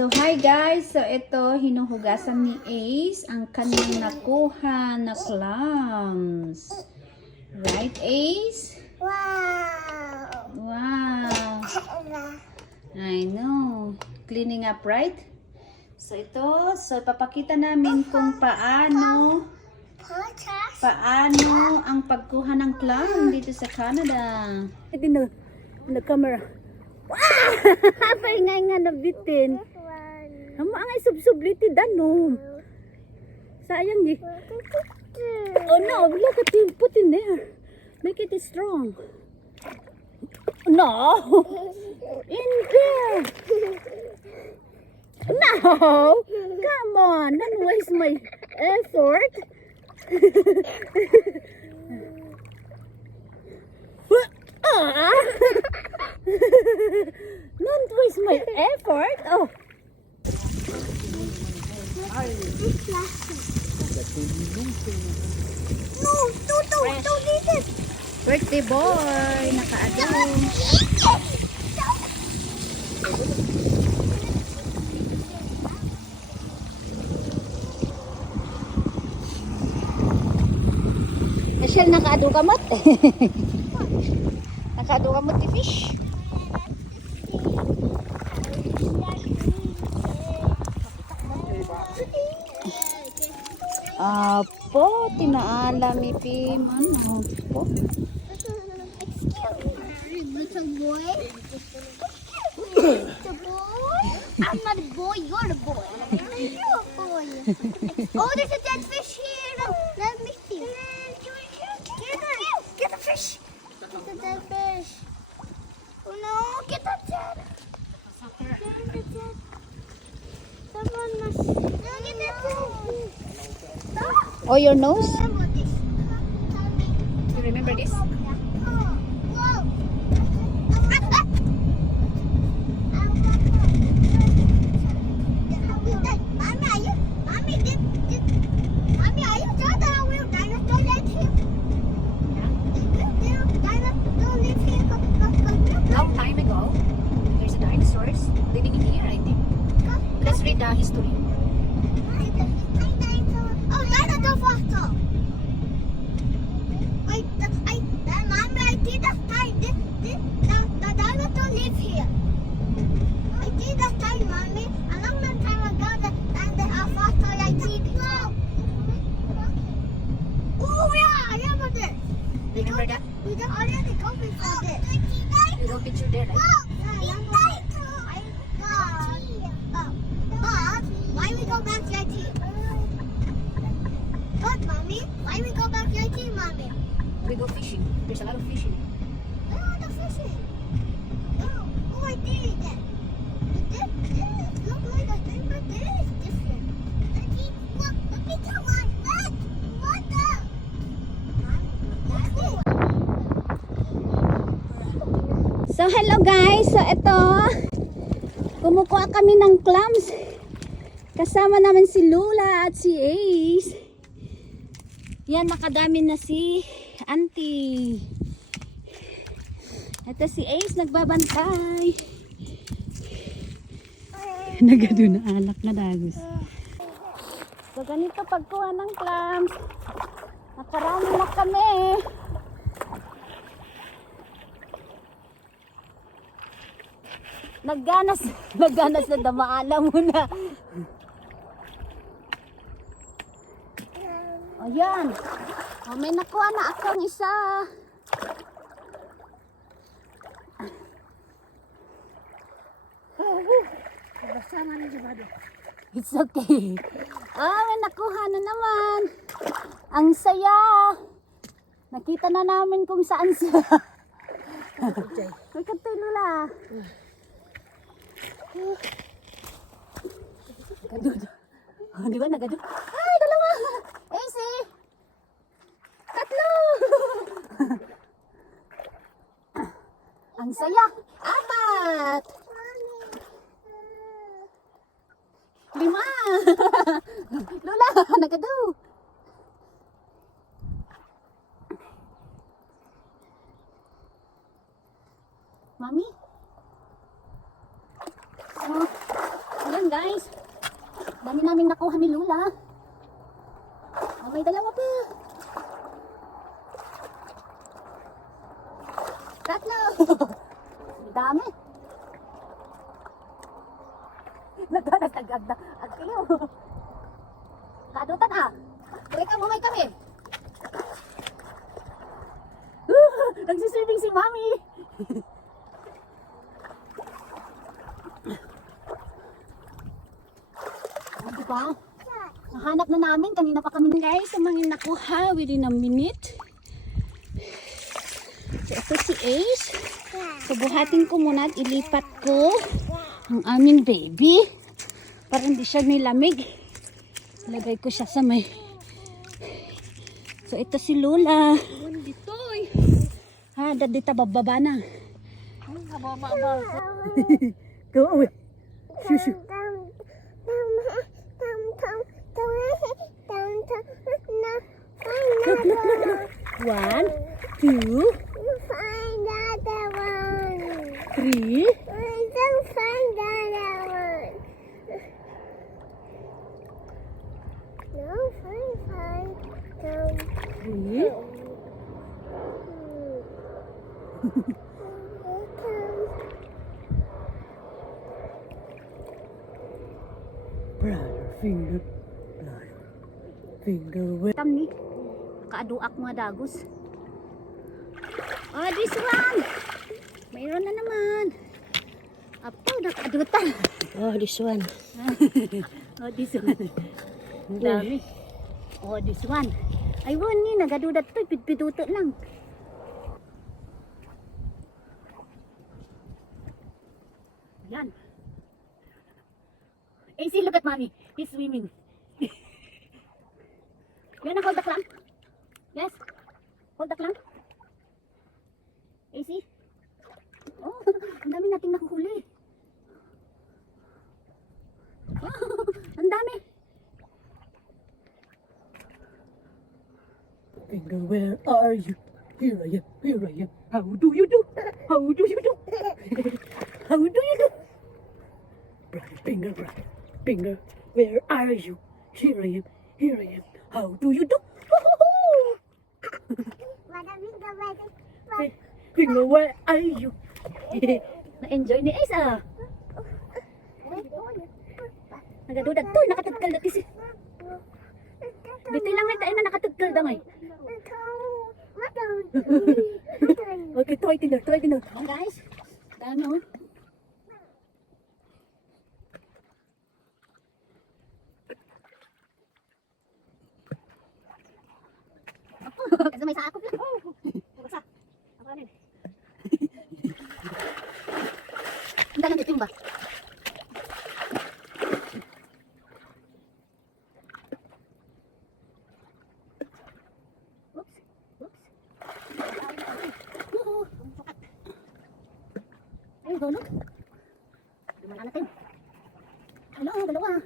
So hi guys, so ito hinuhugasan ni Ace ang kanyang nakuha na clams. Right Ace? Wow! Wow! I know. Cleaning up, right? So ito, so papakita namin kung paano ang pagkuha ng clam dito sa Canada. In the camera. Wow! Paingay nga na bitin. Hama ang isubsubliti danom. Sayang di. Oh no, look at you put in there. Make it strong. No. In there. No. Come on. Don't waste my effort. Don't waste my effort. Oh. No, don't eat it. Birthday boy, nakaadong. Michelle, nakaado kamot. Nakaado kamot ti fish. Apo, tinaala mi pi ano po. Little boy. Little boy. I'm not a boy, you're the boy. You're a boy. Oh, there's a dead fish here. Let me see. Get the fish. Get the dead fish. Oh no, get the dead. Get the dead. Someone must. No, get the dead. Oh, your nose? You remember this? Long time ago, there's a dinosaurs living in here, I think. Let's read the history. Oh, dinosaur fossil. Mommy, I did that time. The dinosaur live here. I did that time, Mommy. A long time ago, the fossil I did it. Oh, yeah, I remember this. Remember that? We don't already go before this. You don't picture there, right? But why we go back to IT? But mommy, why we go back to IT, mommy? We go fishing. There's a lot of fishing. Oh, the fishing. Oh, I did that. This look like the same, but this is different. Look, look at the one. Look, what the? So hello guys, so ito kumukuha kami ng clams. Kasama naman si Lula at si Ace. Yan, nakadami na si Auntie. Ito si Ace nagbabantay. Nagado na anak na dagos. So ganito pagkuha ng clams. Nakarami na kami. Nagganas na damaala muna. Ayan. Oh, may nakuha na akong isa. It's okay. May nakuha na naman. Ang saya. Nakita na namin kung saan siya. May katay Lula. Nagadud. Oh, di ba nagadud? Ay, dalawa! Easy! Tatlo! Ang saya! Apat! 5! Lola, nagadud! Mami? So, yan guys. guys. Dami namin nakuha ni Lula. Oh, may dalawa pa. Tatlo. Dami. Nagdadagdag na. Ang kilo. Kadutan ah. Break mo may kami. Nagsiswimming si Mami. Diba? Nahanap na namin. Kanina pa kami. Guys, ang mga nakuha within a minute. So, ito si Ace. So, buhatin ko muna at ilipat ko ang aming baby. Para hindi siya nilamig. Lagay ko siya sa may... So, ito si Lola. Dito Ha, dito bababa na. Go away. Shoo. One, two, Find another one. three. I don't find another one. No, find. Three. Brother finger. Brother finger. Tamni. Kaaduak mga dagos. Oh, this one. Mayroon na naman. Apo, nakaadutan. Oh, this one. Oh, this one. Ang dami. Oh, this one. Ay, ni nagadudat to. Pidpiduto lang. Yan. AC, look at Mommy. He's swimming. Yan na, hold the clamp. Yes. Hold the clamp. AC. Oh, ang dami nating nakuhuli. Oh, ang dami. Finger, where are you? Here I am. Here I am. How do you do? How do you do? How do you do? Brother finger, where are you? Here I am. Here I am. How do you do? Finger, where are you? Na-enjoy ni Ace ah. Nagadudag to, nakatagkal dati si. Dito lang may tayo na nakatagkal da ngay. Okay, try dinner. Oh guys, dami oh. Kasi may sakop lang. Basta. Ako rin. Ang dalang dito ba? Ay, gulog. Dumaan natin. Hello, dalawa.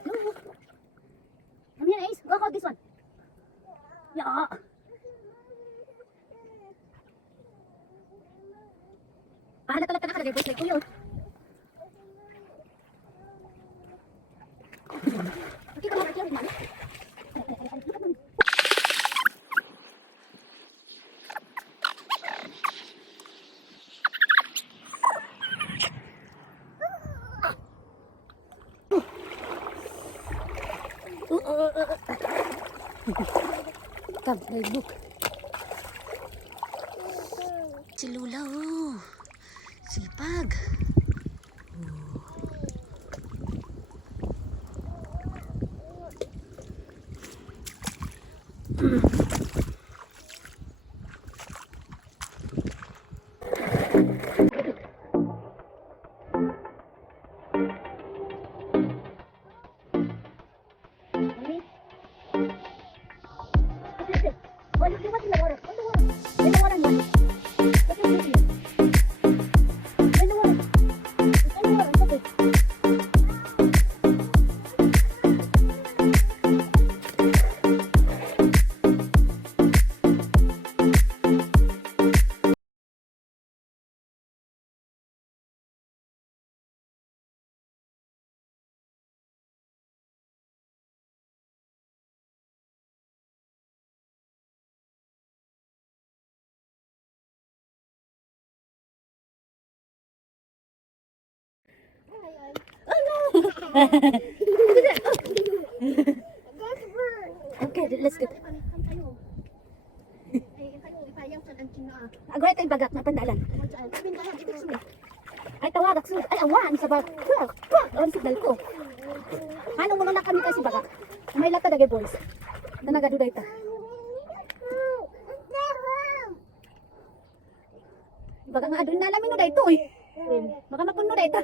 Hello. Come here, Ace. Go hold this one. Yeah. Pahala talaga na kalagay. Like kuyo. Okay, come over here with mommy. Come, let's look. Si Lula, oh. Sipag. What is in the water? In the water, in the water. In the water. Okay, let's go. Agora tayo bagak na pandalan. Ay tawagak sud. Ay awan sa bag. On signal ko. Ano mo na kami kasi bagak. May lata dagay boys. Na nagaduday ta. Baka nga adun na namin no dayto eh. Baka napuno dayta.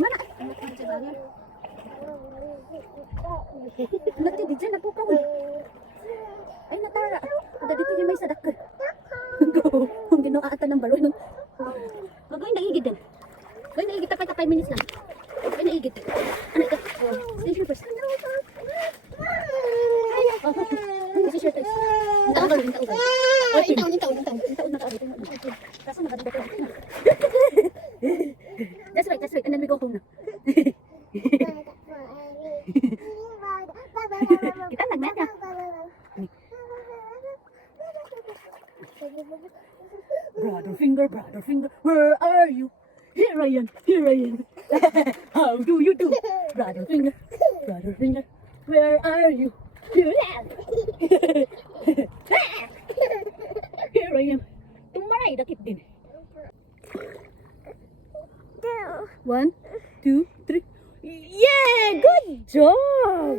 Mana? Nanti di dyan napukaw eh. Ay natara. Ada dito yung may sadak. Go. Kung ginaata ng baro nung. Gagawin na igid din. Gagawin na igid tapay 5 minutes lang. Gagawin na igid. Ano ito? Station first. Ano si shirt is? Taon. Taon na kaabot. Kaso nakadito ko. That's right. And then we go home na. Kita nagmet ka. Brother finger, where are you? Here I am. How do you do? Brother finger, where are you? Here I am. Tumaray, dakit din. 1, 2, 3. Yeah, good job.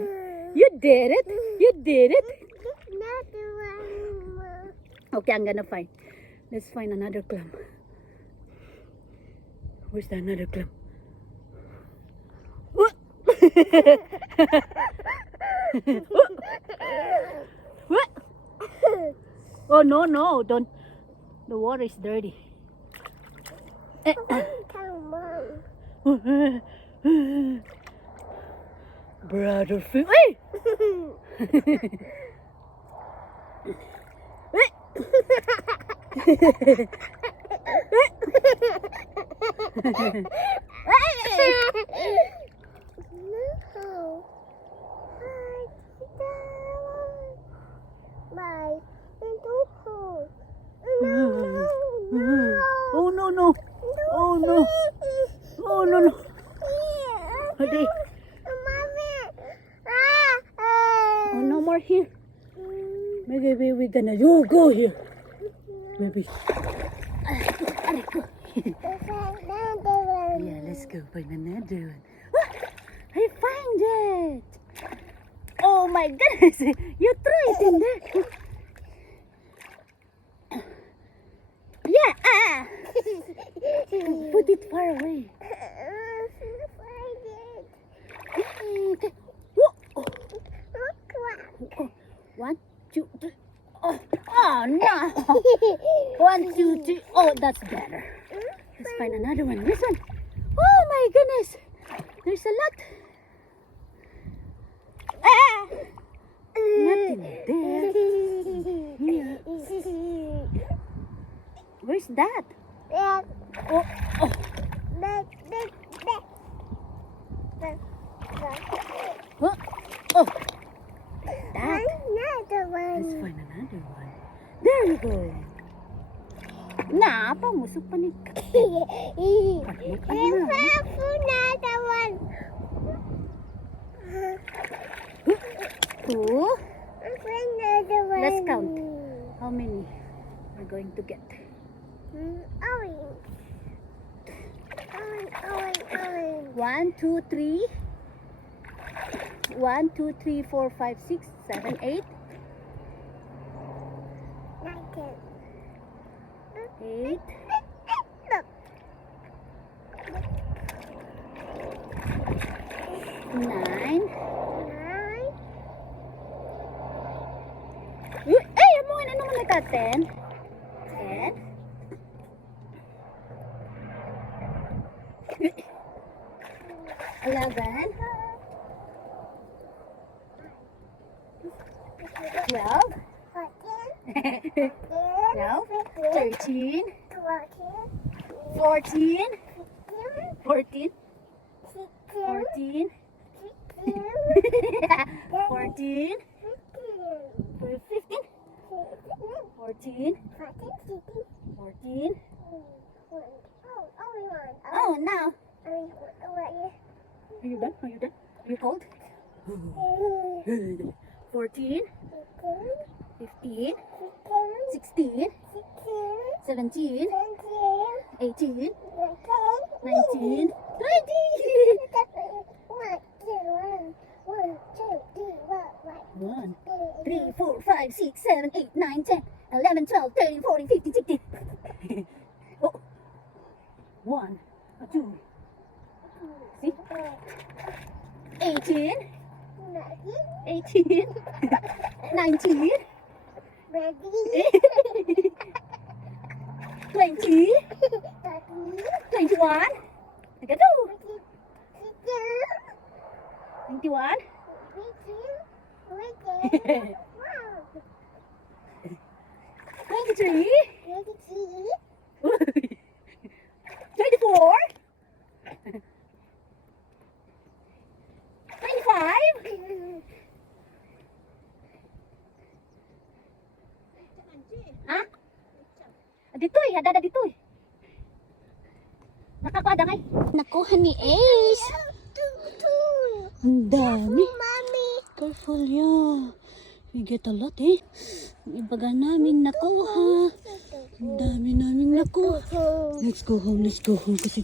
You did it. Okay, I'm gonna find. Let's find another clam. Where's the another clam? What? What? Oh no, don't. The water is dirty. Brother fish. Hey! Oh no. Hadi. Oh, no more here. Maybe we're gonna go here. Maybe. Yeah, let's go find another one. I find it. Oh my goodness. You threw it in there. Yeah. Put it far away. Okay. Whoa. 1, 2, 3. Oh no. 1, 2, 3. Oh, that's better. Let's find another one. This one. Oh my goodness. There's a lot. Nothing there. Here. Where's that? Oh. Oh. That. Let's find another one. There you go. Na, pamusok pa ni Kate. Another one. 2. Another one. Let's count. How many we're going to get? Orange. 1, 2, 3. 1, 2, 3, 4, 5, 6, 7, 8. 8. 9. Ay, mo ano naman ito? 10. 11. 12. 13. 14. 14. 14. 14. 15. 14. 14. 18, 19, 20. 1, 3, 4, 5, 6, 7, 8, 9, 10, 11, 12, 13, 14, 15, 16. Oh. 1, 2, see? 18, 18, 19, 20, 21. Look at two. 21. 23. 24. 25. Ha? Ditoy, ada ditoy. Nakapada kay. Nakuha ni Ace. Ang dami. Careful ya. We get a lot eh. Ang ibaga naming nakuha. Ang dami naming nakuha. Let's go home kasi